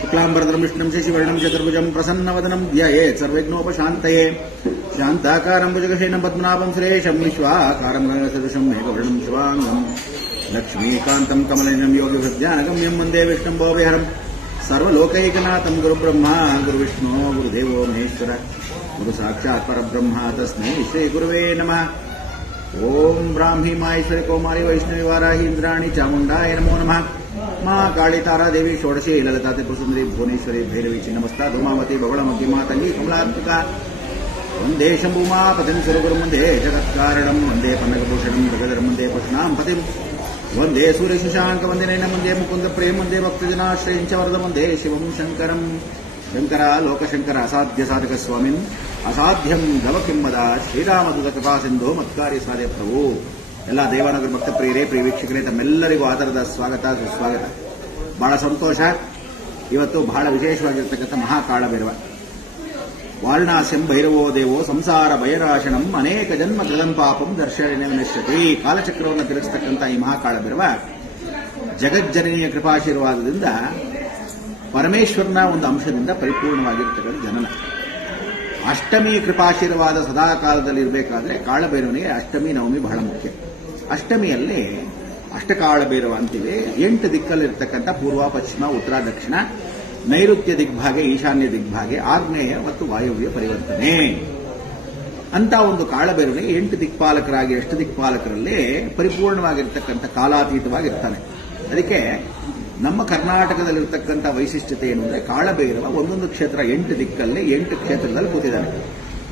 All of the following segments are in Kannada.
शुक्लांबरधरं विष्णुं शशिवर्णं चतुर्भुजं प्रसन्नवदनं ध्यायेत् सर्वविघ्नोपशान्तये शान्ताकारं भुजगशयनं पद्मनाभं सुरेशं विश्वाकारं गगनसदृशं मेघवर्णं शिवाङ्गं लक्ष्मीकान्तं कमलनयनं योगिभृत्यानगम्यं वन्दे विष्णुं भवभयहरं सर्वलोकैकनाथं गुरुब्रह्मा गुरुविष्णु गुरुदेवो महेश्वर गुरुसाक्षात् परब्रह्म तस्मै श्रीगुरुवे नमः। ओम ब्राह्मी माहेश्वरी कौमारी वैष्णवी वाराही इंद्राणी चामुंडाय नमो नमः। माँ काली तारा देवी षोडशी ललिता त्रिपुरसुंदरी भुवनेश्वरी भैरवी चिन्नमस्ता धूमावती बवळमती मातंगी कमलात्मिका वंदे शंभुमापतिं सुरगुरुं वंदे जगत्कारणं वंदे पन्नगभूषणं जगदं वंदे पशुनां पतिं वंदे सूर्यशशांक वंदे नयनं वंदे मुकुंद प्रेम वंदे भक्तजनाश्रयं च वरदं वंदे शिवं शंकरं शंकर लोकशंकर असाध्य साधक स्वामिन् असाध्यं दव किंवद ಶ್ರೀರಾಮದೂತ ಕೃಪಾ ಸಿಂಧು ಮತ್ಕಾರಿ ಸಾಧೆ ಪ್ರಭು. ಎಲ್ಲ ದೇವಾನಗರ ಭಕ್ತ ಪ್ರಿಯರೇ, ಪ್ರಿಯ ವೀಕ್ಷಕರೇ, ತಮ್ಮೆಲ್ಲರಿಗೂ ಆಧಾರದ ಸ್ವಾಗತ ಸುಸ್ವಾಗತ. ಬಹಳ ಸಂತೋಷ. ಇವತ್ತು ಬಹಳ ವಿಶೇಷವಾಗಿರ್ತಕ್ಕಂಥ ಮಹಾಕಾಳಭೈರವ ವಾರಣಾಸ್ಯಂ ಭೈರವೋ ದೇವೋ ಸಂಸಾರ ಭಯನಾಶನಂ ಅನೇಕ ಜನ್ಮ ಕೃತಂ ಪಾಪಂ ದರ್ಶನ ನಶ್ಯತಿ. ಕಾಲಚಕ್ರವನ್ನು ತಿರುಗಿಸ್ತಕ್ಕಂಥ ಈ ಮಹಾಕಾಳಭೈರವ ಜಗಜ್ಜನನಿಯ ಕೃಪಾಶೀರ್ವಾದದಿಂದ ಪರಮೇಶ್ವರನ ಒಂದು ಅಂಶದಿಂದ ಪರಿಪೂರ್ಣವಾಗಿರ್ತಕ್ಕಂಥ ಜನನ. ಅಷ್ಟಮಿ ಕೃಪಾಶೀರ್ವಾದ ಸದಾ ಕಾಲದಲ್ಲಿ ಇರಬೇಕಾದ್ರೆ ಕಾಳಭೈರವನಿಗೆ ಅಷ್ಟಮಿ ನವಮಿ ಬಹಳ ಮುಖ್ಯ. ಅಷ್ಟಮಿಯಲ್ಲಿ ಅಷ್ಟಕಾಳಭೈರವ ಅಂತೀವಿ. 8 ದಿಕ್ಕಲ್ಲಿರ್ತಕ್ಕಂಥ ಪೂರ್ವ ಪಶ್ಚಿಮ ಉತ್ತರ ದಕ್ಷಿಣ ನೈಋತ್ಯ ದಿಗ್ಭಾಗೆ ಈಶಾನ್ಯ ದಿಗ್ಭಾಗೆ ಆಗ್ನೇಯ ಮತ್ತು ವಾಯುವ್ಯ ಪರಿವರ್ತನೆ ಅಂತ ಒಂದು ಕಾಳಭೈರವನಿಗೆ 8 ದಿಕ್ಪಾಲಕರಾಗಿ ಅಷ್ಟದಿಕ್ಪಾಲಕರಲ್ಲಿ ಪರಿಪೂರ್ಣವಾಗಿರ್ತಕ್ಕಂಥ ಕಾಲಾತೀತವಾಗಿರ್ತಾನೆ. ಅದಕ್ಕೆ ನಮ್ಮ ಕರ್ನಾಟಕದಲ್ಲಿರ್ತಕ್ಕಂಥ ವೈಶಿಷ್ಟ್ಯತೆ ಏನು ಅಂದರೆ ಕಾಳಭೈರವ ಒಂದೊಂದು ಕ್ಷೇತ್ರ 8 ದಿಕ್ಕಲ್ಲಿ 8 ಕ್ಷೇತ್ರದಲ್ಲಿ ಕೂತಿದ್ದಾನೆ.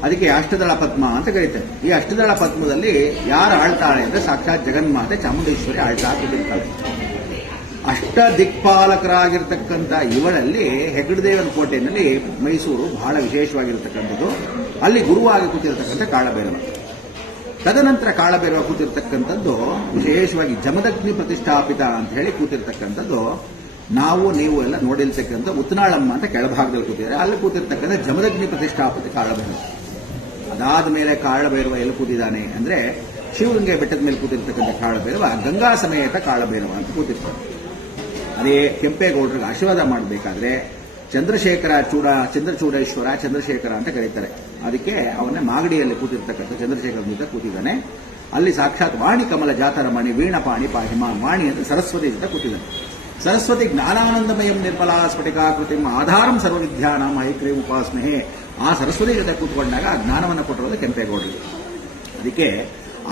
ಅದಕ್ಕೆ ಅಷ್ಟದಳ ಪದ್ಮ ಅಂತ ಕರೀತಾರೆ. ಈ ಅಷ್ಟದಳ ಪದ್ಮದಲ್ಲಿ ಯಾರು ಆಳ್ತಾಳೆ ಅಂದರೆ ಸಾಕ್ಷಾತ್ ಜಗನ್ಮಾತೆ ಚಾಮುಂಡೇಶ್ವರಿ ಆಳ್ತಾ ಕೂತಿರ್ತಾಳೆ. ಅಷ್ಟ ದಿಕ್ಪಾಲಕರಾಗಿರ್ತಕ್ಕಂಥ ಇವಳಲ್ಲಿ ಹೆಗ್ಗಡದೇವನ ಕೋಟೆಯಲ್ಲಿ ಮೈಸೂರು ಬಹಳ ವಿಶೇಷವಾಗಿರ್ತಕ್ಕಂಥದ್ದು. ಅಲ್ಲಿ ಗುರುವಾಗಿ ಕೂತಿರ್ತಕ್ಕಂಥ ಕಾಳಭೈರವ. ತದನಂತರ ಕಾಳಭೈರವ ಕೂತಿರ್ತಕ್ಕಂಥದ್ದು ವಿಶೇಷವಾಗಿ ಜಮದಗ್ನಿ ಪ್ರತಿಷ್ಠಾಪಿತ ಅಂತ ಹೇಳಿ ಕೂತಿರ್ತಕ್ಕಂಥದ್ದು ನಾವು ನೀವು ಎಲ್ಲ ನೋಡಿರ್ತಕ್ಕಂಥ ಉತ್ತನಾಳಮ್ಮ ಅಂತ ಕೆಳಭಾಗದಲ್ಲಿ ಕೂತಿದ್ದಾರೆ. ಅಲ್ಲಿ ಕೂತಿರ್ತಕ್ಕಂಥ ಜಮದಗ್ನಿ ಪ್ರತಿಷ್ಠಾಪಿತ ಕಾಳಭೈರವ. ಅದಾದ ಮೇಲೆ ಕಾಳಭೈರವ ಎಲ್ಲಿ ಕೂತಿದ್ದಾನೆ ಅಂದರೆ ಶಿವಗಂಗೆ ಬೆಟ್ಟದ ಮೇಲೆ ಕೂತಿರ್ತಕ್ಕಂಥ ಕಾಳಭೈರವ ಗಂಗಾ ಸಮೇತ ಕಾಳಭೈರವ ಅಂತ ಕೂತಿರ್ತಾರೆ. ಅದೇ ಕೆಂಪೇಗೌಡರಿಗೆ ಆಶೀರ್ವಾದ ಮಾಡಬೇಕಾದ್ರೆ ಚಂದ್ರಚೂಡೇಶ್ವರ ಚಂದ್ರಶೇಖರ ಅಂತ ಕರೀತಾರೆ. ಅದಕ್ಕೆ ಅವನ್ನ ಮಾಗಡಿಯಲ್ಲಿ ಕೂತಿರ್ತಕ್ಕಂಥ ಚಂದ್ರಶೇಖರ ಜೊತೆ ಕೂತಿದ್ದಾನೆ. ಅಲ್ಲಿ ಸಾಕ್ಷಾತ್ ವಾಣಿ ಕಮಲ ಜಾತರ ಮಣಿ ವೀಣಪಾಣಿ ಪಾಹಿಮಾ ವಾಣಿ ಅಂತ ಸರಸ್ವತಿ ಜೊತೆ ಕೂತಿದ್ದಾನೆ. ಸರಸ್ವತಿ ಜ್ಞಾನಾನಂದಮಯಂ ನಿರ್ಮಲಾ ಸ್ಫಟಿಕಾಕೃತಿಂ ಆಧಾರಂ ಸರ್ವವಿದ್ಯಾನಾಂ ಹೈಕ್ರೀಂ ಉಪಾಸ್ಮಹೆ. ಆ ಸರಸ್ವತಿ ಜೊತೆ ಕೂತ್ಕೊಂಡಾಗ ಆ ಜ್ಞಾನವನ್ನು ಕೊಟ್ಟಿರೋದು ಕೆಂಪೇಗೌಡರಿಗೆ. ಅದಕ್ಕೆ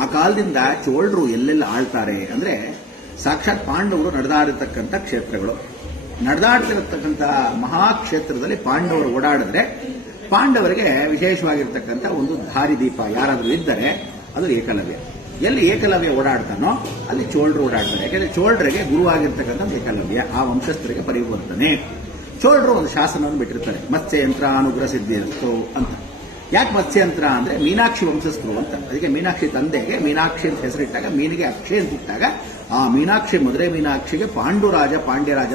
ಆ ಕಾಲದಿಂದ ಚೋಳರು ಎಲ್ಲೆಲ್ಲ ಆಳ್ತಾರೆ ಅಂದರೆ ಸಾಕ್ಷಾತ್ ಪಾಂಡವರು ನಡೆದಾಡಿರ್ತಕ್ಕಂಥ ಕ್ಷೇತ್ರಗಳು. ನಡೆದಾಡ್ತಿರತಕ್ಕಂಥ ಮಹಾಕ್ಷೇತ್ರದಲ್ಲಿ ಪಾಂಡವರು ಓಡಾಡಿದ್ರೆ ಪಾಂಡವರಿಗೆ ವಿಶೇಷವಾಗಿರ್ತಕ್ಕಂಥ ಒಂದು ದಾರಿದೀಪ ಯಾರಾದರೂ ಇದ್ದರೆ ಅದು ಏಕಲವ್ಯ. ಎಲ್ಲಿ ಏಕಲವ್ಯ ಓಡಾಡ್ತಾನೋ ಅಲ್ಲಿ ಚೋಳರು ಓಡಾಡ್ತಾರೆ. ಯಾಕೆಂದರೆ ಚೋಳರಿಗೆ ಗುರುವಾಗಿರ್ತಕ್ಕಂಥ ಏಕಲವ್ಯ ಆ ವಂಶಸ್ಥರಿಗೆ ಪರಿವರ್ತನೆ. ಚೋಳರು ಒಂದು ಶಾಸನವನ್ನು ಬಿಟ್ಟಿರ್ತಾರೆ, ಮತ್ಸ್ಯಯಂತ್ರ ಅನುಗ್ರಹ ಸಿದ್ಧಿರಸ್ತು ಅಂತ. ಯಾಕೆ ಮತ್ಸ್ಯಯಂತ್ರ ಅಂದರೆ ಮೀನಾಕ್ಷಿ ವಂಶಸ್ಥರು ಅಂತ. ಅದಕ್ಕೆ ಮೀನಾಕ್ಷಿ ತಂದೆಗೆ ಮೀನಾಕ್ಷಿ ಅಂತ ಹೆಸರಿಟ್ಟಾಗ ಮೀನಿಗೆ ಅಕ್ಷಯ ಅಂತ ಇಟ್ಟಾಗ ಆ ಮೀನಾಕ್ಷಿ ಮದುರೆ ಮೀನಾಕ್ಷಿಗೆ ಪಾಂಡ್ಯರಾಜ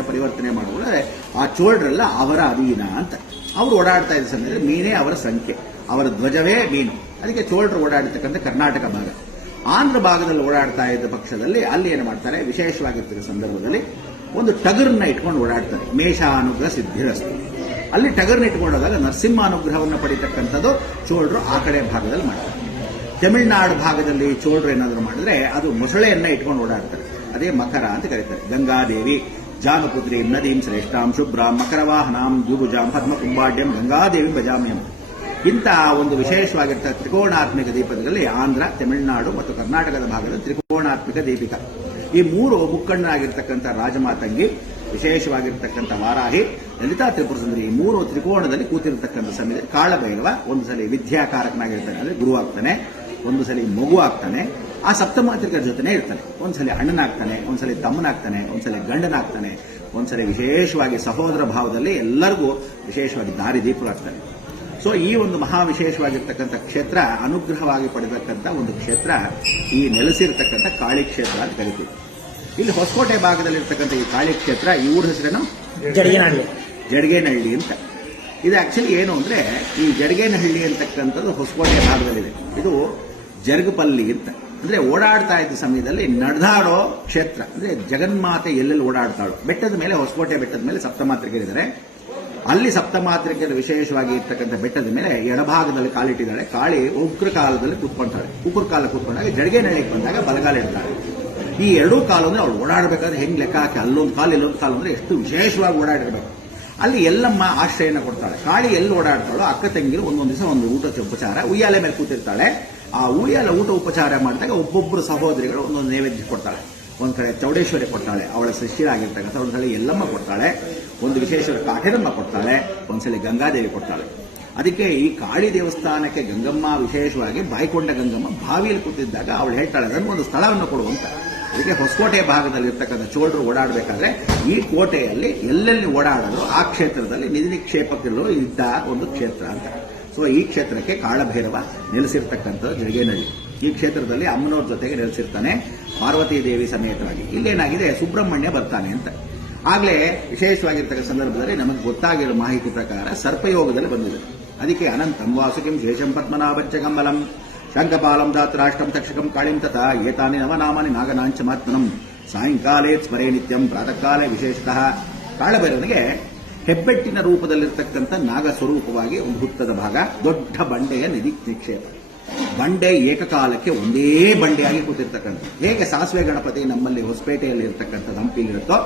ಪರಿವರ್ತನೆ ಮಾಡಿದ್ರೆ ಆ ಚೋಳರೆಲ್ಲ ಅವರ ಅಧೀನ ಅಂತ. ಅವರು ಓಡಾಡ್ತಾ ಇದ್ದ ಸಮಯದಲ್ಲಿ ಮೀನೇ ಅವರ ಸಂಖ್ಯೆ, ಅವರ ಧ್ವಜವೇ ಮೀನು. ಅದಕ್ಕೆ ಚೋಳರು ಓಡಾಡಿರ್ತಕ್ಕಂಥ ಕರ್ನಾಟಕ ಭಾಗ. ಆಂಧ್ರ ಭಾಗದಲ್ಲಿ ಓಡಾಡ್ತಾ ಇದ್ದ ಪಕ್ಷದಲ್ಲಿ ಅಲ್ಲಿ ಏನು ಮಾಡ್ತಾರೆ, ವಿಶೇಷವಾಗಿರ್ತಕ್ಕಂಥ ಸಂದರ್ಭದಲ್ಲಿ ಒಂದು ಟಗರ್ನ ಇಟ್ಕೊಂಡು ಓಡಾಡ್ತಾರೆ. ಮೇಷ ಅನುಗ್ರಹ ಸಿದ್ಧಿರಸ್ತು. ಅಲ್ಲಿ ಟಗರ್ನ ಇಟ್ಕೊಂಡೋದಾಗ ನರಸಿಂಹ ಅನುಗ್ರಹವನ್ನು ಪಡೀತಕ್ಕಂಥದ್ದು ಚೋಳರು ಆ ಕಡೆ ಭಾಗದಲ್ಲಿ ಮಾಡ್ತಾರೆ. ತಮಿಳುನಾಡು ಭಾಗದಲ್ಲಿ ಚೋಳರು ಏನಾದರೂ ಮಾಡಿದ್ರೆ ಅದು ಮೊಸಳೆಯನ್ನ ಇಟ್ಕೊಂಡು ಓಡಾಡ್ತಾರೆ. ಅದೇ ಮಕರ ಅಂತ ಕರೀತಾರೆ. ಗಂಗಾದೇವಿ ಜಾಮಪುತ್ರಿ ನದೀಂ ಶ್ರೇಷ್ಠಾಂ ಶುಭ್ರಾಂ ಮಕರವಾಹನಾಂ ದ್ವಿಭುಜಾಂ ಪದ್ಮಕುಂಭಾಢ್ಯಂ ಗಂಗಾದೇವಿ ಭಜಾಮ್ಯಂ. ಇಂತಹ ಒಂದು ವಿಶೇಷವಾಗಿರ್ತಕ್ಕ ತ್ರಿಕೋಣಾತ್ಮಿಕ ದೀಪದಲ್ಲಿ ಆಂಧ್ರ, ತಮಿಳುನಾಡು ಮತ್ತು ಕರ್ನಾಟಕದ ಭಾಗದಲ್ಲಿ ತ್ರಿಕೋಣಾತ್ಮಿಕ ದೀಪಿಕ. ಈ 3 ಮುಕ್ಕಣ್ಣಾಗಿರ್ತಕ್ಕಂಥ ರಾಜಮಾತಂಗಿ, ವಿಶೇಷವಾಗಿರ್ತಕ್ಕಂಥ ವಾರಾಹಿ, ಲಲಿತಾ ತ್ರಿಪುರಸುಂದರಿ, ಈ 3 ತ್ರಿಕೋಣದಲ್ಲಿ ಕೂತಿರ್ತಕ್ಕಂಥ ಸಮಯದಲ್ಲಿ ಕಾಳಭೈರವ ಒಂದು ಸಲ ವಿದ್ಯಾಕಾರಕನಾಗಿರ್ತಾನೆ, ಅಂದರೆ ಗುರು ಆಗ್ತಾನೆ. ಒಂದು ಸಲ ಮಗು ಆಗ್ತಾನೆ. ಆ ಸಪ್ತಮಾತ್ರಿಕರ ಜೊತೆನೇ ಇರ್ತಾನೆ. ಒಂದ್ಸಲ ಅಣ್ಣನಾಗ್ತಾನೆ, ಒಂದ್ಸಲ ತಮ್ಮನಾಗ್ತಾನೆ, ಒಂದ್ಸಲ ಗಂಡನಾಗ್ತಾನೆ, ಒಂದ್ಸಲ ವಿಶೇಷವಾಗಿ ಸಹೋದರ ಭಾವದಲ್ಲಿ ಎಲ್ಲರಿಗೂ ವಿಶೇಷವಾಗಿ ದಾರಿದೀಪರಾಗ್ತಾನೆ. ಸೊ ಈ ಒಂದು ಮಹಾ ವಿಶೇಷವಾಗಿರ್ತಕ್ಕಂಥ ಕ್ಷೇತ್ರ, ಅನುಗ್ರಹವಾಗಿ ಪಡೆದಕ್ಕಂಥ ಒಂದು ಕ್ಷೇತ್ರ ಈ ನೆಲೆಸಿರ್ತಕ್ಕಂಥ ಕಾಳಿ ಕ್ಷೇತ್ರ ಅಂತ ಕರಿತೀವಿ. ಇಲ್ಲಿ ಹೊಸಕೋಟೆ ಭಾಗದಲ್ಲಿರ್ತಕ್ಕಂಥ ಈ ಕಾಳಿ ಕ್ಷೇತ್ರ, ಈ ಊರ ಹೆಸರೇನು ಜಡಗೇನಹಳ್ಳಿ ಅಂತ. ಇದು ಆಕ್ಚುಲಿ ಏನು ಅಂದ್ರೆ ಈ ಜಡಗೇನಹಳ್ಳಿ ಅಂತಕ್ಕಂಥದ್ದು ಹೊಸಕೋಟೆ ಭಾಗದಲ್ಲಿದೆ. ಇದು ಜರ್ಗಪಲ್ಲಿ ಅಂತ. ಅಂದ್ರೆ ಓಡಾಡ್ತಾ ಇದ್ದ ಸಮಯದಲ್ಲಿ ನಡೆದಾಡೋ ಕ್ಷೇತ್ರ ಅಂದ್ರೆ ಜಗನ್ಮಾತೆ ಎಲ್ಲೆಲ್ಲಿ ಓಡಾಡ್ತಾಳು. ಬೆಟ್ಟದ ಮೇಲೆ, ಹೊಸಕೋಟೆ ಬೆಟ್ಟದ ಮೇಲೆ ಸಪ್ತಮಾತ್ರಿಕರಿದ್ದಾರೆ. ಅಲ್ಲಿ ಸಪ್ತಮಾತ್ರಿಕರು ವಿಶೇಷವಾಗಿ ಇರ್ತಕ್ಕಂಥ ಬೆಟ್ಟದ ಮೇಲೆ ಎಡಭಾಗದಲ್ಲಿ ಕಾಲಿಟ್ಟಿದ್ದಾಳೆ. ಕಾಳಿ ಉಗ್ರ ಕಾಲದಲ್ಲಿ ಕೂತ್ಕೊಂತಾಳೆ. ಉಗ್ರ ಕಾಲ ಕೂತ್ಕೊಂಡಾಗ ಜಡಿಗೆ ನಳಿಗೆ ಬಂದಾಗ ಬಲಗಾಲ ಇಡ್ತಾಳೆ. ಈ ಎರಡೂ ಕಾಲು ಅಂದ್ರೆ ಅವಳು ಓಡಾಡಬೇಕಾದ್ರೆ ಹೆಂಗ್ ಲೆಕ್ಕ ಹಾಕಿ ಅಲ್ಲೊಂದು ಕಾಲು ಇಲ್ಲೊಂದು ಕಾಲು ಅಂದ್ರೆ ಎಷ್ಟು ವಿಶೇಷವಾಗಿ ಓಡಾಡಿರ್ಬೇಕು. ಅಲ್ಲಿ ಎಲ್ಲಮ್ಮ ಆಶ್ರಯನ ಕೊಡ್ತಾಳೆ. ಕಾಳಿ ಎಲ್ಲಿ ಓಡಾಡ್ತಾಳೋ ಅಕ್ಕ ತಂಗಿರು ಒಂದೊಂದು ದಿವಸ ಒಂದು ಊಟ ಉಪಚಾರ ಉಯ್ಯಾಲೆ ಮೇಲೆ ಕೂತಿರ್ತಾಳೆ. ಆ ಉಯ್ಯಾಲೆ ಊಟ ಉಪಚಾರ ಮಾಡಿದಾಗ ಒಬ್ಬೊಬ್ಬರು ಸಹೋದರಿಗಳು ಒಂದೊಂದು ನೈವೇದ್ಯ ಕೊಡ್ತಾಳೆ. ಒಂದ್ ಕಡೆ ಚೌಡೇಶ್ವರಿ ಕೊಡ್ತಾಳೆ, ಅವಳ ಶಿಷ್ಯರಾಗಿರ್ತಕ್ಕಂಥ. ಒಂದ್ಸಲ ಎಲ್ಲಮ್ಮ ಕೊಡ್ತಾಳೆ, ಒಂದು ವಿಶೇಷ ಕಾಟೇರಮ್ಮ ಕೊಡ್ತಾಳೆ, ಒಂದ್ಸಲ ಗಂಗಾದೇವಿ ಕೊಡ್ತಾಳೆ. ಅದಕ್ಕೆ ಈ ಕಾಳಿ ದೇವಸ್ಥಾನಕ್ಕೆ ಗಂಗಮ್ಮ ವಿಶೇಷವಾಗಿ ಬಾಯ್ಕೊಂಡ ಗಂಗಮ್ಮ ಬಾವಿಯಲ್ಲಿ ಕೂತಿದ್ದಾಗ ಅವಳು ಹೇಳ್ತಾಳೆ ಅದನ್ನು ಒಂದು ಸ್ಥಳವನ್ನು ಕೊಡುವಂತ. ಅದಕ್ಕೆ ಹೊಸಕೋಟೆ ಭಾಗದಲ್ಲಿ ಇರ್ತಕ್ಕಂಥ ಚೋಳರು ಓಡಾಡಬೇಕಾದ್ರೆ ಈ ಕೋಟೆಯಲ್ಲಿ ಎಲ್ಲೆಲ್ಲಿ ಓಡಾಡೋದು ಆ ಕ್ಷೇತ್ರದಲ್ಲಿ ನಿಧಿ ನಿಕ್ಷೇಪಕರು ಇದ್ದ ಒಂದು ಕ್ಷೇತ್ರ ಅಂತ. ಸೊ ಈ ಕ್ಷೇತ್ರಕ್ಕೆ ಕಾಳಭೈರವ ನೆಲೆಸಿರ್ತಕ್ಕಂಥ ಜಡಿಗೇನಹಳ್ಳಿ. ಈ ಕ್ಷೇತ್ರದಲ್ಲಿ ಅಮ್ಮನವ್ರ ಜೊತೆಗೆ ನೆಲೆಸಿರ್ತಾನೆ ಪಾರ್ವತೀ ದೇವಿ ಸಮೇತವಾಗಿ. ಇಲ್ಲೇನಾಗಿದೆ, ಸುಬ್ರಹ್ಮಣ್ಯ ಬರ್ತಾನೆ ಅಂತ. ಆಗ್ಲೇ ವಿಶೇಷವಾಗಿರ್ತಕ್ಕಂಥ ಸಂದರ್ಭದಲ್ಲಿ ನಮಗೆ ಗೊತ್ತಾಗಿರೋ ಮಾಹಿತಿ ಪ್ರಕಾರ ಸರ್ಪಯೋಗದಲ್ಲಿ ಬಂದಿದೆ. ಅದಕ್ಕೆ ಅನಂತಂ ವಾಸುಕಿಂ ಶೇಷಂ ಪದ್ಮನಾಭಂಚ ಕಂಬಲಂ ಶಂಖಪಾಲಂ ದಾತ್ರಾಷ್ಟಂ ತಕ್ಷಕಂ ಕಾಳಿಂ ತಥಾ ಏತಾನಿ ನವನಾಮಾನಿ ನಾಗನಾಂಚಮಾತ್ಮನಂ ಸಾಯಂಕಾಲೇ ಸ್ಮರೇ ನಿತ್ಯಂ ಪ್ರಾತಃ ಕಾಲೇ ವಿಶೇಷತಃ. ಕಾಳಭೈರವನಿಗೆ ಹೆಬ್ಬೆಟ್ಟಿನ ರೂಪದಲ್ಲಿರ್ತಕ್ಕಂಥ ನಾಗ ಸ್ವರೂಪವಾಗಿ ಒಂದು ಹುತ್ತದ ಭಾಗ, ದೊಡ್ಡ ಬಂಡೆಯ ನಿಧಿ ನಿಕ್ಷೇಪ. ಬಂಡೆ ಏಕಕಾಲಕ್ಕೆ ಒಂದೇ ಬಂಡೆಯಾಗಿ ಕೂತಿರ್ತಕ್ಕಂಥ. ಹೇಗೆ ಸಾಸಿವೆ ಗಣಪತಿ ನಮ್ಮಲ್ಲಿ ಹೊಸಪೇಟೆಯಲ್ಲಿ ಇರ್ತಕ್ಕಂಥದ್ದು ಹಂಪಿಲಿರುತ್ತೋ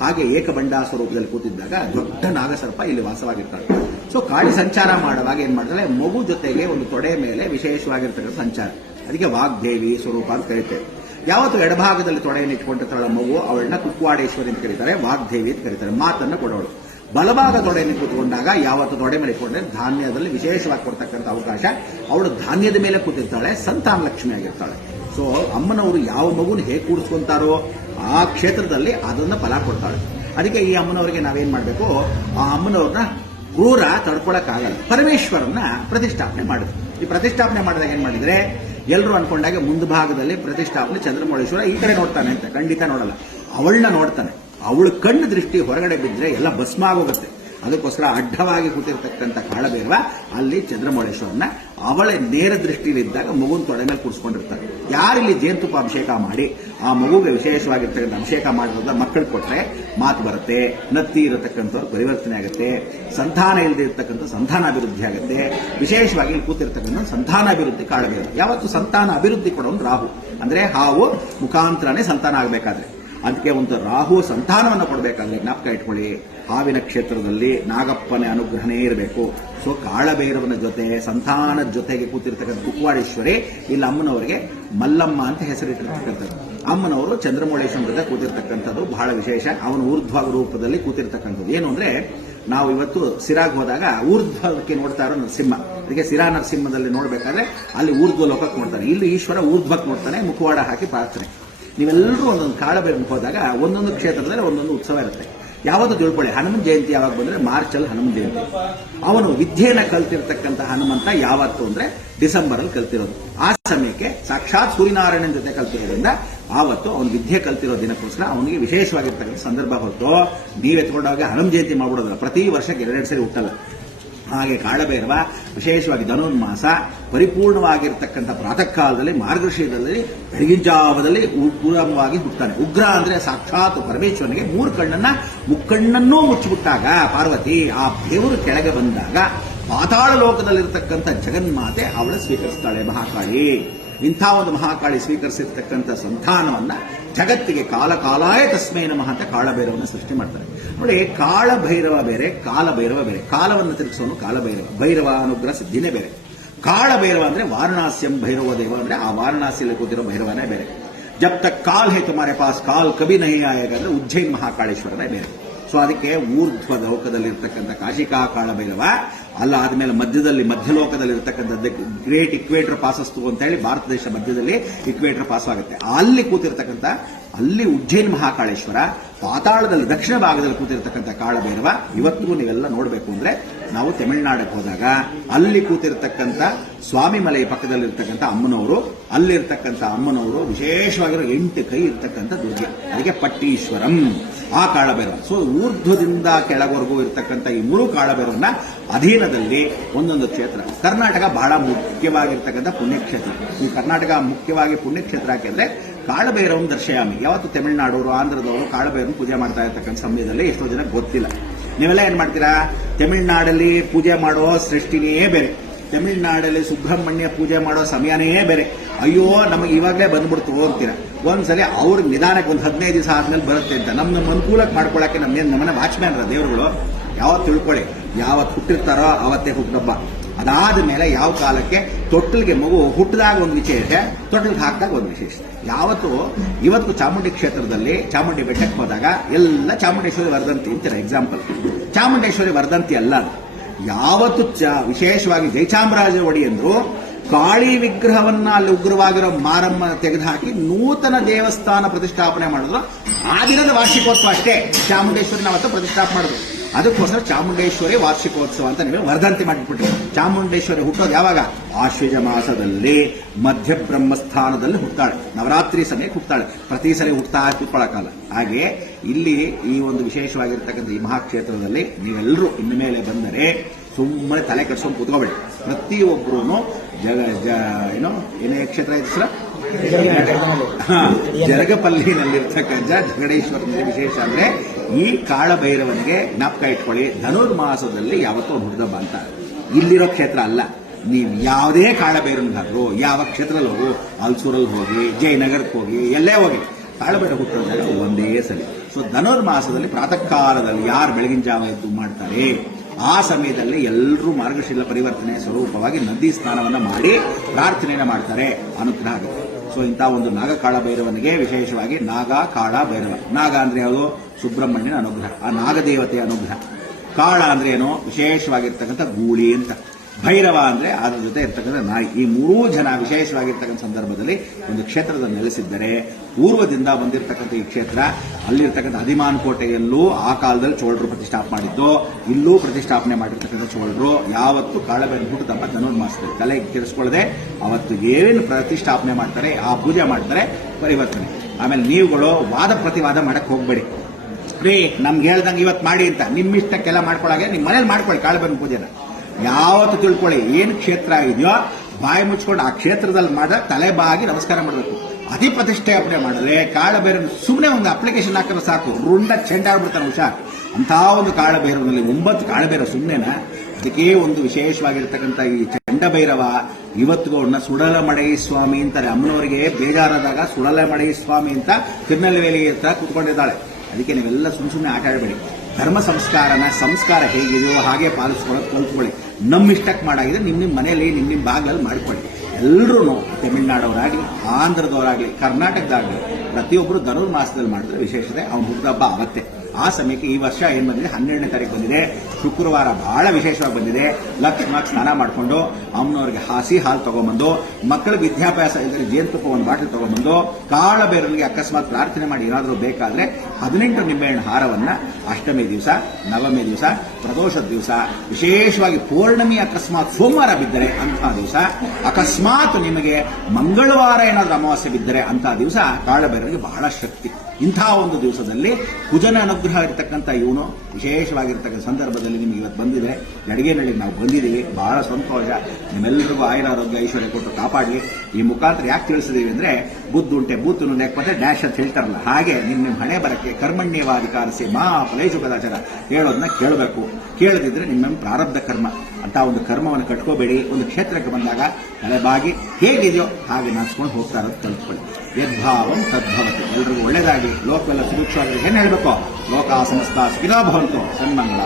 ಹಾಗೆ ಏಕಬಂಡಾ ಸ್ವರೂಪದಲ್ಲಿ ಕೂತಿದ್ದಾಗ ದೊಡ್ಡ ನಾಗಸರ್ಪ ಇಲ್ಲಿ ವಾಸವಾಗಿರ್ತಾಳೆ. ಸೊ ಕಾಳಿ ಸಂಚಾರ ಮಾಡುವಾಗ ಏನ್ ಮಾಡ್ತಾಳೆ, ಮಗು ಜೊತೆಗೆ ಒಂದು ತೊಡೆ ಮೇಲೆ ವಿಶೇಷವಾಗಿರ್ತಕ್ಕಂಥ ಸಂಚಾರ. ಅದಕ್ಕೆ ವಾಗ್ದೇವಿ ಸ್ವರೂಪ ಅಂತ ಕರೀತೇವೆ. ಯಾವತ್ತು ಎಡಭಾಗದಲ್ಲಿ ತೊಡೆಯನ್ನು ಇಟ್ಕೊಂಡಿರ್ತಾಳೆ ಮಗು, ಅವಳನ್ನ ಕುಕ್ವಾಡೇಶ್ವರಿ ಅಂತ ಕರೀತಾರೆ, ವಾಗ್ದೇವಿ ಅಂತ ಕರೀತಾರೆ. ಮಾತನ್ನು ಕೊಡೋಳು. ಬಲಭಾಗ ತೊಡೆಯನ್ನು ಕೂತ್ಕೊಂಡಾಗ ಯಾವತ್ತು ತೊಡೆ ಮೇಲೆ ಇಟ್ಕೊಂಡ್ರೆ ಧಾನ್ಯದಲ್ಲಿ ವಿಶೇಷವಾಗಿ ಕೊಡ್ತಕ್ಕಂಥ ಅವಕಾಶ. ಅವಳು ಧಾನ್ಯದ ಮೇಲೆ ಕೂತಿರ್ತಾಳೆ, ಸಂತಾನ ಲಕ್ಷ್ಮಿ ಆಗಿರ್ತಾಳೆ. ಸೊ ಅಮ್ಮನವರು ಯಾವ ಮಗುನ ಹೇಗೆ ಕೂಡಿಸ್ಕೊಂತಾರೋ ಆ ಕ್ಷೇತ್ರದಲ್ಲಿ ಅದನ್ನ ಫಲ ಕೊಡ್ತಾಳೆ. ಅದಕ್ಕೆ ಈ ಅಮ್ಮನವರಿಗೆ ನಾವೇನ್ ಮಾಡಬೇಕು, ಆ ಅಮ್ಮನವ್ರನ್ನ ಕ್ರೂರ ತಡ್ಕೊಳಕ್ಕಾಗಲ್ಲ, ಪರಮೇಶ್ವರನ್ನ ಪ್ರತಿಷ್ಠಾಪನೆ ಮಾಡಿದ್ರು. ಈ ಪ್ರತಿಷ್ಠಾಪನೆ ಮಾಡಿದಾಗ ಏನ್ ಮಾಡಿದ್ರೆ, ಎಲ್ಲರೂ ಅನ್ಕೊಂಡಾಗ ಮುಂದೆ ಭಾಗದಲ್ಲಿ ಪ್ರತಿಷ್ಠಾಪನೆ ಚಂದ್ರಮೌಳೇಶ್ವರ ಈ ಕಡೆ ನೋಡ್ತಾನೆ ಅಂತ, ಖಂಡಿತ ನೋಡಲ್ಲ, ಅವಳನ್ನ ನೋಡ್ತಾನೆ. ಅವಳ ಕಣ್ಣು ದೃಷ್ಟಿ ಹೊರಗಡೆ ಬಿದ್ದರೆ ಎಲ್ಲ ಭಸ್ಮ ಆಗೋಗುತ್ತೆ. ಅದಕ್ಕೋಸ್ಕರ ಅಡ್ಡವಾಗಿ ಕೂತಿರ್ತಕ್ಕಂಥ ಕಾಳಭೈರವ ಅಲ್ಲಿ ಚಂದ್ರಮೌಳೇಶ್ವರನ ಅವಳ ನೇರ ದೃಷ್ಟಿಯಲ್ಲಿದ್ದಾಗ ಮಗುನ ತೊಡೆ ಮೇಲೆ ಕೂರಿಸ್ಕೊಂಡಿರ್ತಾರೆ. ಯಾರಿಲ್ಲಿ ಜೇನುತುಪ್ಪ ಅಭಿಷೇಕ ಮಾಡಿ ಆ ಮಗುಗೆ ವಿಶೇಷವಾಗಿರ್ತಕ್ಕಂಥ ಅಭಿಷೇಕ ಮಾಡಿರೋದ ಮಕ್ಕಳು ಕೊಟ್ಟರೆ ಮಾತು ಬರುತ್ತೆ, ನತ್ತಿ ಇರತಕ್ಕಂಥವ್ರು ಪರಿವರ್ತನೆ ಆಗುತ್ತೆ, ಸಂತಾನ ಇಲ್ಲದೆ ಇರತಕ್ಕಂಥ ಸಂತಾನಾಭಿವೃದ್ಧಿ ಆಗುತ್ತೆ. ವಿಶೇಷವಾಗಿ ಇಲ್ಲಿ ಕೂತಿರ್ತಕ್ಕಂಥ ಸಂತಾನಾಭಿವೃದ್ಧಿ ಕಾಳಭೈರವ. ಯಾವತ್ತು ಸಂತಾನ ಅಭಿವೃದ್ಧಿ ಕೊಡೋನು ರಾಹು, ಅಂದ್ರೆ ಹಾವು ಮುಖಾಂತರನೇ ಸಂತಾನ ಆಗಬೇಕಾದ್ರೆ. ಅದಕ್ಕೆ ಒಂದು ರಾಹು ಸಂತಾನವನ್ನು ಕೊಡಬೇಕಾದ್ರೆ ಜ್ಞಾಪಕ ಇಟ್ಕೊಳ್ಳಿ, ಹಾವಿನ ಕ್ಷೇತ್ರದಲ್ಲಿ ನಾಗಪ್ಪನ ಅನುಗ್ರಹನೇ ಇರಬೇಕು. ಸೊ ಕಾಳಭೈರವನ ಜೊತೆ ಸಂತಾನದ ಜೊತೆಗೆ ಕೂತಿರ್ತಕ್ಕಂಥ ಕುಕ್ವಾಡೇಶ್ವರಿ ಇಲ್ಲಿ ಅಮ್ಮನವರಿಗೆ ಮಲ್ಲಮ್ಮ ಅಂತ ಹೆಸರಿಟ್ಟಿರ್ತಕ್ಕಂಥದ್ದು. ಅಮ್ಮನವರು ಚಂದ್ರಮೌಳೇಶ್ವರನ ಜೊತೆ ಕೂತಿರ್ತಕ್ಕಂಥದ್ದು ಬಹಳ ವಿಶೇಷ. ಅವನ ಊರ್ಧ್ವ ರೂಪದಲ್ಲಿ ಕೂತಿರ್ತಕ್ಕಂಥದ್ದು. ಏನು ಅಂದ್ರೆ, ನಾವು ಇವತ್ತು ಸಿರಾಗ್ ಹೋದಾಗ ಊರ್ಧ್ವಕ್ಕೆ ನೋಡ್ತಾ ಇರೋ ನರಸಿಂಹ, ಅದಕ್ಕೆ ಸಿರಾ ನರಸಿಂಹದಲ್ಲಿ ನೋಡ್ಬೇಕಾದ್ರೆ ಅಲ್ಲಿ ಊರ್ಧ್ವ ಲೋಕಕ್ಕೆ ನೋಡ್ತಾನೆ. ಇಲ್ಲಿ ಈಶ್ವರ ಊರ್ಧ್ವಕ್ಕೆ ನೋಡ್ತಾನೆ, ಮುಖವಾಡ ಹಾಕಿ ಪ್ರಾರ್ಥನೆ. ನೀವೆಲ್ಲರೂ ಒಂದೊಂದು ಕಾಳಭೈರವನಿಗೆ ಹೋದಾಗ ಒಂದೊಂದು ಕ್ಷೇತ್ರದಲ್ಲಿ ಒಂದೊಂದು ಉತ್ಸವ ಇರುತ್ತೆ. ಯಾವುದು ತಿಳ್ಕೊಳ್ಳಿ, ಹನುಮನ್ ಜಯಂತಿ ಯಾವಾಗ ಬಂದ್ರೆ ಮಾರ್ಚಲ್ಲಿ ಹನುಮನ್ ಜಯಂತಿ. ಅವನು ವಿದ್ಯೆನ ಕಲ್ತಿರ್ತಕ್ಕಂಥ ಹನುಮಂತ ಯಾವತ್ತು ಅಂದ್ರೆ ಡಿಸೆಂಬರ್ ಅಲ್ಲಿ ಕಲ್ತಿರೋದು. ಆ ಸಮಯಕ್ಕೆ ಸಾಕ್ಷಾತ್ ಸೂರ್ಯನಾರಾಯಣನ ಜೊತೆ ಕಲ್ತಿರೋದ್ರಿಂದ ಆವತ್ತು ಅವನು ವಿದ್ಯೆ ಕಲ್ತಿರೋ ದಿನಕ್ಕೋಸ್ಕರ ಅವನಿಗೆ ವಿಶೇಷವಾಗಿರ್ತಕ್ಕಂಥ ಸಂದರ್ಭ ಹೊತ್ತು ನೀವೆತ್ಕೊಂಡಾಗ ಹನುಮ ಜಯಂತಿ ಮಾಡ್ಬಿಡೋದಿಲ್ಲ. ಪ್ರತಿ ವರ್ಷಕ್ಕೆ 2 ಸರಿ ಹುಟ್ಟಲ್ಲ. ಹಾಗೆ ಕಾಳಭೈರವ ವಿಶೇಷವಾಗಿ ಧನುರ್ಮಾಸ ಪರಿಪೂರ್ಣವಾಗಿರ್ತಕ್ಕಂಥ ಪ್ರಾತಃ ಕಾಲದಲ್ಲಿ ಮಾರ್ಗಶೀರದಲ್ಲಿ ಬೆಳಗಿನ ಜಾವದಲ್ಲಿ ಉಗ್ರವಾಗಿ ಹುಟ್ಟುತ್ತಾನೆ. ಉಗ್ರ ಅಂದ್ರೆ ಸಾಕ್ಷಾತ್ ಪರಮೇಶ್ವರನಿಗೆ 3 ಕಣ್ಣನ್ನ ಮುಕ್ಕಣ್ಣನ್ನೂ ಮುಚ್ಚಿಬಿಟ್ಟಾಗ ಪಾರ್ವತಿ ಆ ದೇವರು ಕೆಳಗೆ ಬಂದಾಗ ಪಾತಾಳ ಲೋಕದಲ್ಲಿರ್ತಕ್ಕಂಥ ಜಗನ್ಮಾತೆ ಅವಳ ಸ್ವೀಕರಿಸ್ತಾಳೆ ಮಹಾಕಾಳಿ. ಇಂಥ ಒಂದು ಮಹಾಕಾಳಿ ಸ್ವೀಕರಿಸಿರ್ತಕ್ಕಂಥ ಸಂತಾನವನ್ನ ಜಗತ್ತಿಗೆ ಕಾಲಾಯ ತಸ್ಮೈ ನಮಃ ಅಂತ ಕಾಳಭೈರವನ್ನ ಸೃಷ್ಟಿ ಮಾಡ್ತಾರೆ. ನೋಡಿ, ಕಾಳಭೈರವ ಬೇರೆ, ಕಾಲಭೈರವ ಬೇರೆ. ಕಾಲವನ್ನು ತಿರುಗಿಸೋನು ಕಾಲಭೈರವ, ಭೈರವ ಅನುಗ್ರಹ ಸಿದ್ಧಿನೇ ಬೇರೆ. ಕಾಳಭೈರವ ಅಂದ್ರೆ ವಾರಣಾಸ್ಯಂ ಭೈರವ ದೇವ ಅಂದ್ರೆ ಆ ವಾರಣಾಸಿಯಲ್ಲಿ ಕೂತಿರೋ ಭೈರವನೇ ಬೇರೆ. ಜಬ್ ತಕ್ ಕಾಲ್ ಹೇ ತುಮಾರೆ ಪಾಸ್ ಕಾಲ್ ಕಭಿ ನಹಿ ಆಯೇಗ ಅಂದ್ರೆ ಉಜ್ಜೈನ್ ಮಹಾಕಾಳೇಶ್ವರನೇ ಬೇರೆ. ಸೊ ಅದಕ್ಕೆ ಊರ್ಧ್ವ ಲೋಕದಲ್ಲಿರ್ತಕ್ಕಂಥ ಕಾಶಿಕಾ ಕಾಳಭೈರವ ಅಲ್ಲ, ಆದ್ಮೇಲೆ ಮಧ್ಯಲೋಕದಲ್ಲಿ ಇರ್ತಕ್ಕಂಥದ್ದು ಗ್ರೇಟ್ ಇಕ್ವೇಟರ್ ಪಾಸಸ್ತು ಅಂತ ಹೇಳಿ ಭಾರತ ದೇಶ ಮಧ್ಯದಲ್ಲಿ ಇಕ್ವೇಟರ್ ಪಾಸ್ ಆಗುತ್ತೆ. ಅಲ್ಲಿ ಕೂತಿರ್ತಕ್ಕಂಥ ಅಲ್ಲಿ ಉಜ್ಜೈನ್ ಮಹಾಕಾಳೇಶ್ವರ, ಪಾತಾಳದಲ್ಲಿ ದಕ್ಷಿಣ ಭಾಗದಲ್ಲಿ ಕೂತಿರ್ತಕ್ಕಂಥ ಕಾಳಭೈರವ ಇವತ್ತಿಗೂ ನೀವೆಲ್ಲ ನೋಡಬೇಕು ಅಂದ್ರೆ ನಾವು ತಮಿಳುನಾಡಿಗೆ ಹೋದಾಗ ಅಲ್ಲಿ ಕೂತಿರ್ತಕ್ಕಂಥ ಸ್ವಾಮಿ ಮಲೆಯ ಪಕ್ಕದಲ್ಲಿರ್ತಕ್ಕಂಥ ಅಮ್ಮನವರು, ಅಲ್ಲಿರ್ತಕ್ಕಂಥ ಅಮ್ಮನವರು ವಿಶೇಷವಾಗಿರೋ 8 ಕೈ ಇರ್ತಕ್ಕಂಥ ದುರ್ಗೆ, ಅದಕ್ಕೆ ಪಟ್ಟೀಶ್ವರಂ ಆ ಕಾಳಭೈರವ. ಸೊ ಊರ್ಧ್ವದಿಂದ ಕೆಳವರೆಗೂ ಇರ್ತಕ್ಕಂಥ ಈ 3 ಕಾಳಭೈರವನ್ನ ಅಧೀನದಲ್ಲಿ ಒಂದೊಂದು ಕ್ಷೇತ್ರ. ಕರ್ನಾಟಕ ಬಹಳ ಮುಖ್ಯವಾಗಿರ್ತಕ್ಕಂಥ ಪುಣ್ಯಕ್ಷೇತ್ರ. ಈ ಕರ್ನಾಟಕ ಮುಖ್ಯವಾಗಿ ಪುಣ್ಯಕ್ಷೇತ್ರ ಯಾಕೆಂದ್ರೆ ಕಾಳಭೈರವನ್ ದರ್ಶಯಾಮಿ. ಯಾವತ್ತು ತಮಿಳುನಾಡವರು, ಆಂಧ್ರದವರು ಕಾಳಭೈರವನ್ ಪೂಜೆ ಮಾಡ್ತಾ ಇರ್ತಕ್ಕಂಥ ಸಮಯದಲ್ಲಿ ಎಷ್ಟೋ ಜನ ಗೊತ್ತಿಲ್ಲ. ನೀವೆಲ್ಲ ಏನ್ ಮಾಡ್ತೀರಾ, ತಮಿಳುನಾಡಲ್ಲಿ ಪೂಜೆ ಮಾಡೋ ಸೃಷ್ಟಿನೇ ಬೇರೆ, ತಮಿಳುನಾಡಲ್ಲಿ ಸುಬ್ರಹ್ಮಣ್ಯ ಪೂಜೆ ಮಾಡೋ ಸಮಯನೇ ಬೇರೆ. ಅಯ್ಯೋ ನಮಗೆ ಇವಾಗಲೇ ಬಂದ್ಬಿಡ್ತು ಅಂತೀರಾ. ಒಂದ್ಸಲಿ ಅವ್ರ ನಿಧಾನಕ್ಕೆ ಒಂದು 15 ದಿವಸ ಆದ್ಮೇಲೆ ಬರುತ್ತೆ ಅಂತ ನಮ್ಮ ಅನುಕೂಲಕ್ಕೆ ಮಾಡ್ಕೊಳಕ್ಕೆ ನಮ್ಮನೆ ವಾಚ್ಮ್ಯಾನ್ ದೇವರುಗಳು ಯಾವತ್ತು ತಿಳ್ಕೊಳ್ಳಿ, ಯಾವತ್ತು ಹುಟ್ಟಿರ್ತಾರೋ ಅವತ್ತೇ ಹುಟ್ಟುಹಬ್ಬ. ಅದಾದ ಮೇಲೆ ಯಾವ ಕಾಲಕ್ಕೆ ತೊಟ್ಟಲಿಗೆ ಮಗು ಹುಟ್ಟಿದಾಗ ಒಂದು ವಿಶೇಷ, ತೊಟ್ಟಲಿಗೆ ಹಾಕಿದಾಗ ಒಂದು ವಿಶೇಷ. ಇವತ್ತು ಚಾಮುಂಡಿ ಕ್ಷೇತ್ರದಲ್ಲಿ ಚಾಮುಂಡಿ ಬೆಟ್ಟಕ್ಕೆ ಹೋದಾಗ ಎಲ್ಲ ಚಾಮುಂಡೇಶ್ವರಿ ವರ್ಧಂತಿ ಅಂತೀರ. ಎಕ್ಸಾಂಪಲ್, ಚಾಮುಂಡೇಶ್ವರಿ ವರ್ಧಂತಿ ಅಲ್ಲ ಅದು. ಯಾವತ್ತು ವಿಶೇಷವಾಗಿ ಜಯಚಾಮರಾಜ ಒಡೆಯಂದ್ರು ಕಾಳಿ ವಿಗ್ರಹವನ್ನ ಅಲ್ಲಿ ಉಗ್ರವಾಗಿರೋ ಮಾರಮ್ಮ ತೆಗೆದುಹಾಕಿ ನೂತನ ದೇವಸ್ಥಾನ ಪ್ರತಿಷ್ಠಾಪನೆ ಮಾಡಿದ್ರು. ಆ ದಿನದ ವಾರ್ಷಿಕೋತ್ಸವ ಅಷ್ಟೇ ಚಾಮುಂಡೇಶ್ವರಿನ ಅವತ್ತು ಪ್ರತಿಷ್ಠಾಪನೆ ಮಾಡಿದ್ರು. ಅದಕ್ಕೋಸ್ಕರ ಚಾಮುಂಡೇಶ್ವರಿ ವಾರ್ಷಿಕೋತ್ಸವ ಅಂತ ನೀವೇ ವರ್ಧಂತಿ ಮಾಡಿಬಿಟ್ರು. ಚಾಮುಂಡೇಶ್ವರಿ ಹುಟ್ಟೋದು ಯಾವಾಗ? ಆಶ್ವಜ ಮಾಸದಲ್ಲಿ ಮಧ್ಯ ಬ್ರಹ್ಮಸ್ಥಾನದಲ್ಲಿ ಹುಟ್ಟಾಳೆ, ನವರಾತ್ರಿ ಸಮಯಕ್ಕೆ ಹುಟ್ಟಾಳೆ. ಪ್ರತಿ ಸಲ ಹುಟ್ತಾ ಕೂತ್ಕೊಳ್ಳೋಕ್ಕಲ್ಲ. ಹಾಗೆ ಇಲ್ಲಿ ಈ ಒಂದು ವಿಶೇಷವಾಗಿರ್ತಕ್ಕಂಥ ಈ ಮಹಾಕ್ಷೇತ್ರದಲ್ಲಿ ನೀವೆಲ್ಲರೂ ಇನ್ನು ಮೇಲೆ ಬಂದರೆ ಸುಮ್ಮನೆ ತಲೆ ಕೆಡಿಸ್ಕೊಂಡು ಕೂತ್ಕೋಬೇಡಿ. ಪ್ರತಿಯೊಬ್ಬರೂ ಏನೇ ಕ್ಷೇತ್ರ ಇದೆ ಸರ್, ಜರಗಪಲ್ಲಿನಲ್ಲಿರ್ತಕ್ಕಂಥ ಜಗಡೇಶ್ವರನಿಗೆ ವಿಶೇಷ ಅಂದ್ರೆ ಈ ಕಾಳಭೈರವನಿಗೆ ಜ್ಞಾಪಕ ಇಟ್ಕೊಳ್ಳಿ. ಧನುರ್ಮಾಸದಲ್ಲಿ ಯಾವತ್ತೂ ಹುಡ್ದಬ್ಬ ಅಂತ ಇಲ್ಲಿರೋ ಕ್ಷೇತ್ರ ಅಲ್ಲ. ನೀವು ಯಾವುದೇ ಕಾಳಭೈರವನಿಗಾದ್ರು ಯಾವ ಕ್ಷೇತ್ರದಲ್ಲಿ ಹೋಗು, ಅಲ್ಸೂರಲ್ಲಿ ಹೋಗಿ, ಜಯನಗರಕ್ಕೆ ಹೋಗಿ, ಎಲ್ಲೇ ಹೋಗಿ, ಕಾಳಭೈರವ ಹುಟ್ಟೋದಾಗ ಒಂದೇ ಸಲಿ. ಸೊ ಧನುರ್ಮಾಸದಲ್ಲಿ ಪ್ರಾತಃ ಕಾಲದಲ್ಲಿ ಯಾರು ಬೆಳಗಿನ ಜಾವ ಎದ್ದು ಮಾಡ್ತಾರೆ ಆ ಸಮಯದಲ್ಲಿ ಎಲ್ಲರೂ ಮಾರ್ಗಶೀಲ ಪರಿವರ್ತನೆ ಸ್ವರೂಪವಾಗಿ ನದಿ ಸ್ನಾನವನ್ನ ಮಾಡಿ ಪ್ರಾರ್ಥನೆಯನ್ನ ಮಾಡ್ತಾರೆ, ಅನುಗ್ರಹ ಆಗುತ್ತೆ. ಸೊ ಇಂಥ ಒಂದು ನಾಗಕಾಳ ಭೈರವನಿಗೆ ವಿಶೇಷವಾಗಿ ನಾಗ ಕಾಳ ಭೈರವ. ನಾಗ ಅಂದ್ರೆ ಯಾವುದು? ಸುಬ್ರಹ್ಮಣ್ಯನ ಅನುಗ್ರಹ, ಆ ನಾಗದೇವತೆಯ ಅನುಗ್ರಹ. ಕಾಳ ಅಂದ್ರೆ ಏನು? ವಿಶೇಷವಾಗಿರ್ತಕ್ಕಂಥ ಗೂಳಿ ಅಂತ. ಭೈರವ ಅಂದ್ರೆ ಅದರ ಜೊತೆ ಇರ್ತಕ್ಕಂಥ ನಾಯಿ. ಈ 3 ಜನ ವಿಶೇಷವಾಗಿರ್ತಕ್ಕಂಥ ಸಂದರ್ಭದಲ್ಲಿ ಒಂದು ಕ್ಷೇತ್ರದಲ್ಲಿ ನೆಲೆಸಿದ್ದರೆ, ಪೂರ್ವದಿಂದ ಬಂದಿರತಕ್ಕಂಥ ಈ ಕ್ಷೇತ್ರ ಅಲ್ಲಿರ್ತಕ್ಕಂಥ ಅಧಿಮಾನ್ ಕೋಟೆಯಲ್ಲೂ ಆ ಕಾಲದಲ್ಲಿ ಚೋಳರು ಪ್ರತಿಷ್ಠಾಪನೆ ಮಾಡಿದ್ದು, ಇಲ್ಲೂ ಪ್ರತಿಷ್ಠಾಪನೆ ಮಾಡಿರ್ತಕ್ಕಂಥ ಚೋಳರು ಯಾವತ್ತು ಕಾಳಭೈರವ ಹುಟ್ಟುತ್ತಪ್ಪ ಧನುರ್ಮಾಸದಲ್ಲಿ ತಲೆ ಕೆಡಿಸ್ಕೊಳ್ಳದೆ ಅವತ್ತು ಏನು ಪ್ರತಿಷ್ಠಾಪನೆ ಮಾಡ್ತಾರೆ, ಆ ಪೂಜೆ ಮಾಡ್ತಾರೆ, ಪರಿವರ್ತನೆ. ಆಮೇಲೆ ನೀವುಗಳು ವಾದ ಪ್ರತಿವಾದ ಮಾಡಕ್ ಹೋಗ್ಬೇಡಿ. ರೀ ನಮ್ಗೆ ಹೇಳ್ದಂಗೆ ಇವತ್ತು ಮಾಡಿ ಅಂತ ನಿಮ್ಮಿಷ್ಟಕ್ಕೆಲ್ಲ ಮಾಡ್ಕೊಳ್ಳಾಗೆ ನಿಮ್ಮ ಮನೇಲಿ ಮಾಡ್ಕೊಳ್ಳಿ ಕಾಳಭೈರವ ಪೂಜೆನ. ಯಾವತ್ತು ತಿಳ್ಕೊಳ್ಳಿ, ಏನು ಕ್ಷೇತ್ರ ಇದೆಯೋ ಬಾಯಿ ಮುಚ್ಕೊಂಡು ಆ ಕ್ಷೇತ್ರದಲ್ಲಿ ಮಾಡಿದ್ರೆ ತಲೆ ಬಾಗಿ ನಮಸ್ಕಾರ ಮಾಡಬೇಕು. ಅತಿ ಪ್ರತಿಷ್ಠಾಪನೆ ಮಾಡಿದ್ರೆ ಕಾಳಭೈರವ ಸುಮ್ಮನೆ ಒಂದು ಅಪ್ಲಿಕೇಶನ್ ಹಾಕಿದ್ರೆ ಸಾಕು, ರುಂಡ ಚೆಂಡ ಆಗ್ಬಿಡ್ತಾನೆ ಹುಷಾರ್. ಅಂತ ಒಂದು ಕಾಳಭೈರವನಲ್ಲಿ 9 ಕಾಳಭೈರವ ಸುಮ್ಮನೆನ. ಅದಕ್ಕೆ ಒಂದು ವಿಶೇಷವಾಗಿರ್ತಕ್ಕಂಥ ಈ ಚಂಡಭೈರವ ಇವತ್ತಿಗೂ ಸುಡಲಮಡೈ ಸ್ವಾಮಿ ಅಂತಾರೆ. ಅಮ್ಮನವರಿಗೆ ಬೇಜಾರಾದಾಗ ಸುಡಲಮಡೈ ಸ್ವಾಮಿ ಅಂತ ತಿರುನಲ್ವೇಲಿ ಹತ್ರ ಕೂತ್ಕೊಂಡಿದ್ದಾಳೆ. ಅದಕ್ಕೆ ನೀವೆಲ್ಲ ಸುಮ್ಮನೆ ಆಟ ಆಡಬೇಡಿ. ಧರ್ಮ ಸಂಸ್ಕಾರ ಹೇಗಿದೆಯೋ ಹಾಗೆ ಪಾಲಿಸ್ಕೊಳ್ಳೋದು ಕಲ್ತ್ಕೊಳ್ಳಿ. ನಮ್ಮಿಷ್ಟಕ್ಕೆ ಮಾಡಾಗಿದೆ ನಿಮ್ಮ ಮನೆಯಲ್ಲಿ ನಿಮ್ಮ ಭಾಗದಲ್ಲಿ ಮಾಡಿಕೊಳ್ಳಿ. ಎಲ್ಲರೂ ತಮಿಳುನಾಡವರಾಗಲಿ, ಆಂಧ್ರದವರಾಗಲಿ, ಕರ್ನಾಟಕದಾಗಲಿ ಪ್ರತಿಯೊಬ್ಬರು ಧನುರ್ಮಾಸದಲ್ಲಿ ಮಾಡಿದ್ರೆ ವಿಶೇಷತೆ. ಅವನ ಹುಟ್ಟುಹಬ್ಬ ಅವತ್ತೇ. ಆ ಸಮಯಕ್ಕೆ ಈ ವರ್ಷ ಏನು ಬಂದಿದೆ, 12ನೇ ತಾರೀಕು ಬಂದಿದೆ, ಶುಕ್ರವಾರ ಬಹಳ ವಿಶೇಷವಾಗಿ ಬಂದಿದೆ. ಲಕ್ಷ್ಮಣಕ್ಕೆ ಸ್ನಾನ ಮಾಡಿಕೊಂಡು ಅಮ್ಮನವ್ರಿಗೆ ಹಸಿ ಹಾಲು ತಗೊಂಡ್ಬಂದು, ಮಕ್ಕಳ ವಿದ್ಯಾಭ್ಯಾಸ ಇದ್ದರೆ ಜೇನುತುಪ್ಪ ಒಂದು ಬಾಟಲ್ ತಗೊಂಡ್ಬಂದು, ಕಾಳಭೈರವನಿಗೆ ಅಕಸ್ಮಾತ್ ಪ್ರಾರ್ಥನೆ ಮಾಡಿ ಏನಾದರೂ ಬೇಕಾದ್ರೆ 18 ನಿಂಬೆಹಣ್ಣು ಹಾರವನ್ನ ಅಷ್ಟಮಿ ದಿವಸ, ನವಮಿ ದಿವಸ, ಪ್ರದೋಷದ ದಿವಸ, ವಿಶೇಷವಾಗಿ ಪೌರ್ಣಮಿ ಅಕಸ್ಮಾತ್ ಸೋಮವಾರ ಬಿದ್ದರೆ ಅಂಥ ದಿವಸ, ಅಕಸ್ಮಾತ್ ನಿಮಗೆ ಮಂಗಳವಾರ ಏನಾದರೂ ಅಮಾವಾಸ್ಯೆ ಬಿದ್ದರೆ ಅಂಥ ದಿವಸ ಕಾಳಭೈರವನಿಗೆ ಬಹಳ ಶಕ್ತಿ. ಇಂಥ ಒಂದು ದಿವಸದಲ್ಲಿ ಕುಜನ ಅನುಗ್ರಹ ಇರತಕ್ಕಂಥ ಇವನು ವಿಶೇಷವಾಗಿರ್ತಕ್ಕಂಥ ಸಂದರ್ಭದಲ್ಲಿ ನಿಮಗೆ ಇವತ್ತು ಬಂದಿದೆ. ಅಡಿಗೆನಳ್ಳಿಗೆ ನಾವು ಬಂದಿದ್ದೀವಿ, ಬಹಳ ಸಂತೋಷ. ನಿಮ್ಮೆಲ್ಲರಿಗೂ ಆಯುರಾರೋಗ್ಯ ಐಶ್ವರ್ಯ ಕೊಟ್ಟು ಕಾಪಾಡಲಿ. ಈ ಮುಖಾಂತರ ಯಾಕೆ ತಿಳಿಸಿದೀವಿ ಅಂದ್ರೆ, ಬುದ್ಧುಂಟೆ ಬೂತನು ಲೆಕ್ಕಪತ್ತೆ ಡ್ಯಾಶ್ ಅಂತ ಹೇಳ್ತಾರಲ್ಲ, ಹಾಗೆ ನಿಮ್ಮ ಹಣೆ ಬರಕ್ಕೆ ಕರ್ಮಣ್ಯವಾಧಿಕಾರಸಿ ಮಾ ಫಲೇಶು ಕದಾಚಾರ ಹೇಳೋದನ್ನ ಕೇಳಬೇಕು. ಕೇಳದಿದ್ರೆ ನಿಮ್ಮ ಪ್ರಾರಬ್ಧ ಕರ್ಮ ಅಂತ ಒಂದು ಕರ್ಮವನ್ನು ಕಟ್ಕೋಬೇಡಿ. ಒಂದು ಕ್ಷೇತ್ರಕ್ಕೆ ಬಂದಾಗ ತಲೆಬಾಗಿ ಹೇಗಿದೆಯೋ ಹಾಗೆ ನಡ್ಸ್ಕೊಂಡು ಹೋಗ್ತಾ ಇರೋದು ಕಲ್ತ್ಕೊಳ್ಳಿ. ಯದ್ಭಾವಂ ತದ್ಭವತಿ. ಎಲ್ರಿಗೂ ಒಳ್ಳೇದಾಗಿ, ಲೋಕವೆಲ್ಲ ಸುಭಿಕ್ಷವಾಗಿ. ಏನ್ ಹೇಳ್ಬೇಕು? ಲೋಕ ಸಮಸ್ತ ಸುಖಿನೋ ಭವಂತು, ಸನ್ಮಂಗಳ.